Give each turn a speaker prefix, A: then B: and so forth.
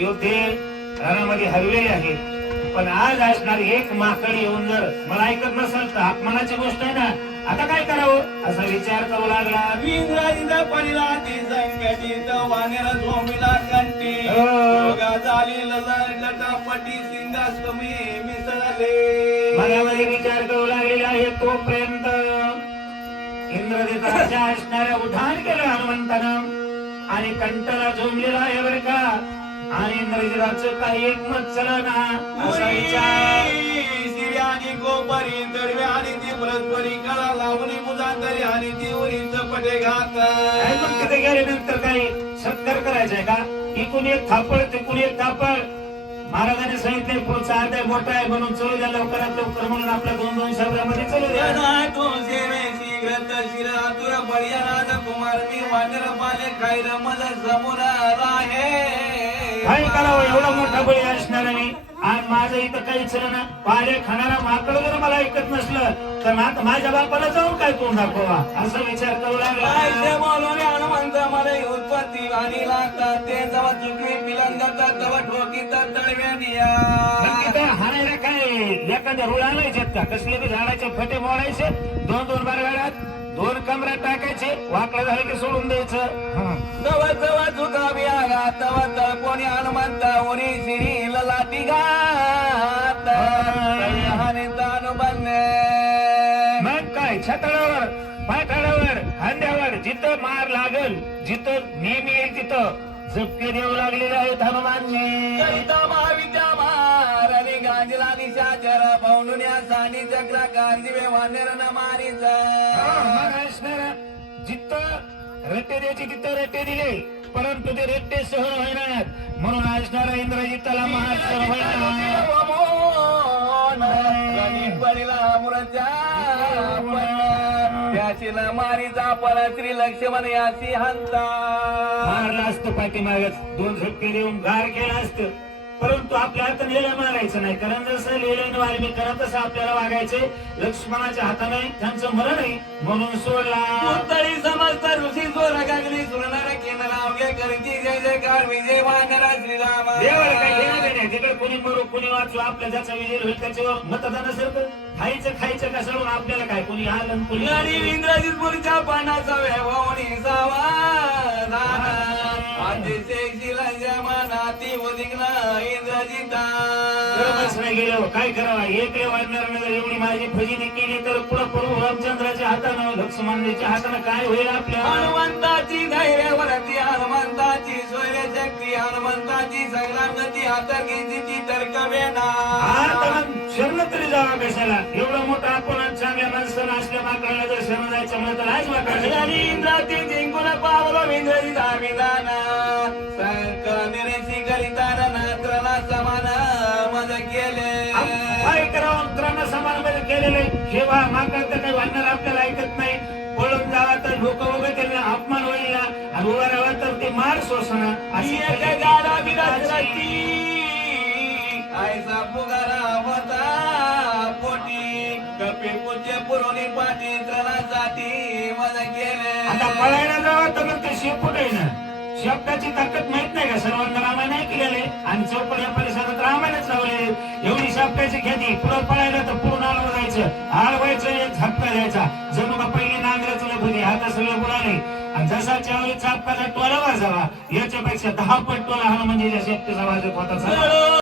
A: योद्धे रणामध्ये हरलेले आहेत पण आज असणार एक माकड येऊन जर मला ऐकत नसेल तर अपमानाची गोष्ट आहे ना. आता काय करावं? असा विचार करू लागला.
B: इंद्राजीचा पडला ती संकटीत वानेर झोमिला कंठी
A: हो.
B: झाली लटापटी सिंगास्तमी मिसळले.
A: मनामध्ये विचार करू लागलेले आहे तोपर्यंत इंद्रदेवाच्या असणाऱ्या उधान केलं हनुमंतानं. आणि कंटाला झोंबलेला आहे बरं का. आणि इंद्रदेवाचं काही एक मत चलना असा विचार
B: शिरी आणि गोपरी दडवे आणि ती परस्परी कळा लावणी मुजांतरी आणि ती उरीच पटे घात.
A: मग तिथे गेल्यानंतर काही सत्कार करायचंय का? इकून एक थापड तिकून एक थापड महाराजांनी सांगितले पुढचा अर्धा मोठा आहे म्हणून चलू द्या लवकरात लवकर. म्हणून आपल्या दोन दोन शब्दामध्ये चलू द्या.
B: तो सेवे शीघ्रत शिर आतुर बळिया राज कुमार मी वानर पाले खैर मज समोर राहे
A: काय करावं एवढा मोठा बळी असणार आणि आणि माझं इथं काहीच ना पाले खाणारा माकड जर मला ऐकत नसलं तर ना- माझ्या बापाला जाऊन काय तोंड दाखवा असा विचार करू लागला.
B: हनुमंत मला उत्पत्ती आणि लागतात. ते जेव्हा चुकवी पिलंदरतात तेव्हा ठोकीतात
A: तिथं हाणायला काय? एखाद्या रुळ आणायचे का? कसले बी झाडाचे फटे मोडायचे दोन दोन बारगाड्यात दोन कमरा टाकायचे वाकडं झालं की सोडून द्यायचं.
B: तवा तवा चुकावी आगा तवा तळकोणी हनुमंत ओनी शिरी लाटी घात हानी तानु
A: मग काय छताळावर पाठाळावर खांद्यावर जिथं मार लागल जिथं नेहमी येईल तिथं झपके देऊ लागलेले आहेत हनुमानजी.
B: कविता महाविद्या मार आणि गांजला निशाचर पौंडुन्या सानी चक्रा कारजिवे वानेर न मारीचा.
A: रट्टे द्यायचे तिथं रट्टे दिले? परंतु ते रट्टे सहन होणार म्हणून असणारा सहन होणार
B: त्याची मारीचा पर श्री लक्ष्मण याची हंता.
A: मारलं असतं पाठीमागच दोन झटके देऊन गार केलं असतं. परंतु आपल्या हाताने लिहिलं मारायचं नाही. कारण जसं लिहिलं वाल्मी करत तसं आपल्याला वागायचे लक्ष्मणाच्या हाताने त्यांचं मरण आहे म्हणून सोडला.
B: पुतळी समस्त ऋषी स्वर गागली सुरणार केंद्र अवघे करती जय जयकार विजय वानरा श्रीराम
A: देवाला काही घेणं नाही. तिकडे कोणी मरू कोणी वाचू आपल्या ज्याचा विजय होईल त्याच्यावर मतदान असेल तर? खायचं खायचं कशावरून आपल्याला काय? कोणी आलं कोणी
B: आणि इंद्रजित पुरीच्या पानाचा वैभवणी
A: गेलं काय करावं? एकले वाढणार एवढी माझी फजिती केली तर पुढं प्रभू रामचंद्राच्या हातानं लक्ष्मणाच्या हातानं काय होईल आपल्या?
B: हनुमंताची धैर्यवरती हनुमंताची स्वैर्य शक्ती हनुमंताची संग्रामती हातर्गीची तर्क
A: जावा कशाला एवढं मोठं आपण चांगल्या माणसानं असल्या माकडाला जर शरण जायचं म्हणलं तर आज वाकायचं
B: आणि इंद्राती जिंकून पावलो इंद्रजिता विधान संकनिरेशी करितार नात्रला समान मज केले.
A: काय करावं? अंतरानं समानमध्ये केलेलं. हे बा माकड तर काही वाढणार आपल्याला ऐकत नाही. पळून जावा तर लोक वगैरे त्यांना अपमान होईल ना. आणि उभा राहावा तर ते मार सोसणं. अशी
B: कपी पूज्य पुरवणी पाठी त्रणासाठी मज केले
A: आता पळायला जावं तर मग ते शेपूट आहे ना? शब्दाची ताकद माहीत नाही का? सर्वांना रामायण नाही केलेले आणि चौपड या परिसरात रामायणच लावले एवढी शब्दाची ख्याती. पुढं पळायला तर पूर्ण आळवं जायचं. आळवायचं झपका द्यायचा. जणू का पहिली नांगराचं होती. आता सगळं बुडाले आणि जसा त्यावेळी चापकाचा टोला वाजावा याच्यापेक्षा दहा पट टोला हा म्हणजे शेपटीचा वाजत होता.